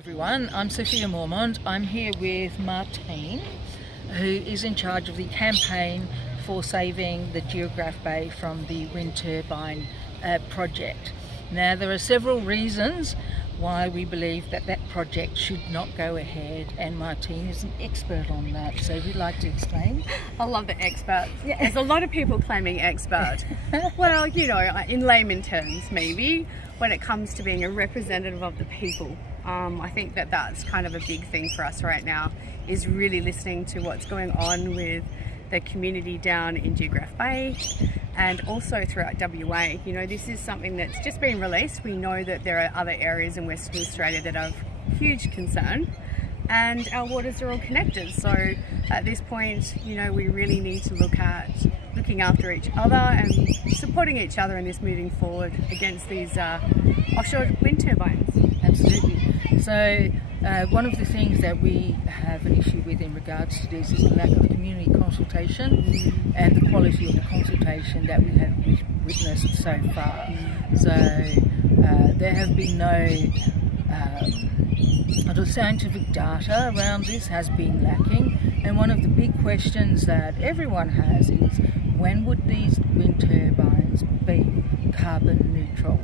Everyone, I'm Sophia Mormont. I'm here with Martine, who is in charge of the campaign for saving the Geographe Bay from the wind turbine project. Now, there are several reasons why we believe that project should not go ahead, and Martine is an expert on that. So if you'd like to explain. I love the expert. Yeah. There's a lot of people claiming expert. Well, in layman terms, maybe, when it comes to being a representative of the people. I think that's kind of a big thing for us right now, is really listening to what's going on with the community down in Geographe Bay and also throughout WA. This is something that's just been released. We know that there are other areas in Western Australia that are of huge concern, and our waters are all connected. So at this point, we really need to look at looking after each other and supporting each other in this moving forward against these offshore wind turbines. Absolutely. So one of the things that we have an issue with in regards to this is the lack of community consultation and the quality of the consultation that we have witnessed so far. So there have been no scientific data around this, has been lacking, and one of the big questions that everyone has is, when would these wind turbines be carbon neutral?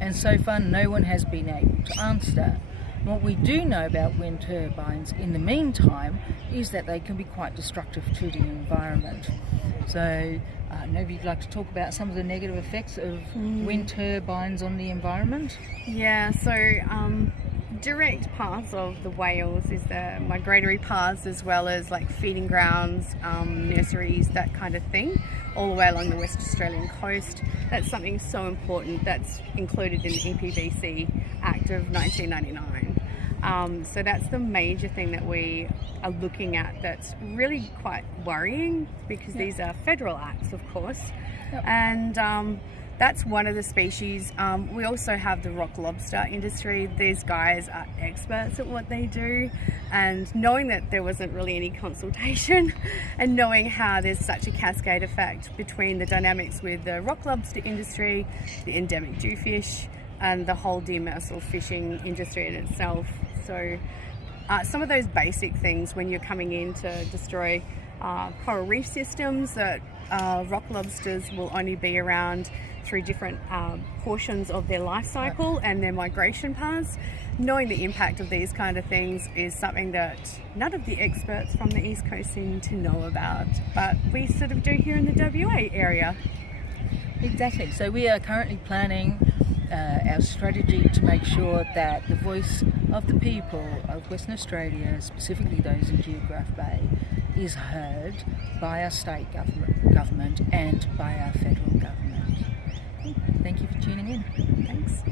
And so far no one has been able to answer that. What we do know about wind turbines in the meantime is that they can be quite destructive to the environment. So maybe you'd like to talk about some of the negative effects of wind turbines on the environment? Yeah, so direct paths of the whales is the migratory paths, as well as like feeding grounds, nurseries, that kind of thing, all the way along the West Australian coast. That's something so important that's included in the EPBC Act of 1999. So that's the major thing that we are looking at that's really quite worrying, because these are federal acts, of course. And that's one of the species. We also have the rock lobster industry. These guys are experts at what they do, and knowing that there wasn't really any consultation and knowing how there's such a cascade effect between the dynamics with the rock lobster industry, the endemic jewfish, and the whole demersal fishing industry in itself. So some of those basic things when you're coming in to destroy coral reef systems, that rock lobsters will only be around through different portions of their life cycle and their migration paths. Knowing the impact of these kind of things is something that none of the experts from the East Coast seem to know about, but we sort of do here in the WA area. Exactly. So we are currently planning our strategy to make sure that the voice of the people of Western Australia, specifically those in Geographe Bay, is heard by our state government and by our federal government. Thank you for tuning in. Thanks.